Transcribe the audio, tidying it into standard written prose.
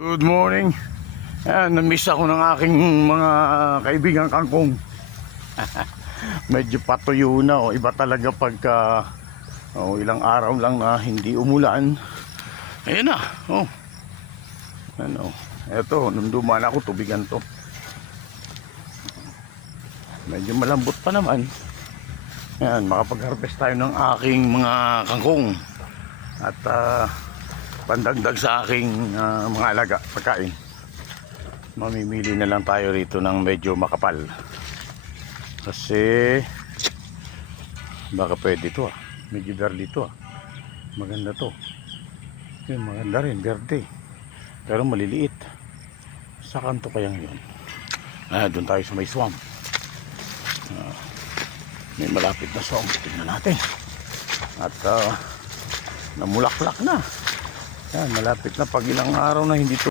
Good morning. Ayan, na-miss ako ng aking mga kaibigang kangkong. Medyo patuyo na. Iba talaga pagka ilang araw lang na hindi umulan. Ayan na. Eto, nung dumaan ako, tubigan to. Medyo malambot pa naman. Ayan, makapag-harvest tayo ng aking mga kangkong. At pandagdag sa aking mga alaga, pagkain. Mamimili na lang tayo rito ng medyo makapal. Kasi baka pwede to medyo verde to maganda to. Yun, maganda rin, verde. Pero maliliit. Sa kanto kayang yun. Doon tayo sa may swamp. May malapit na swamp. Tignan natin. At namulaklak na. Yan, malapit na pag ilang araw na hindi to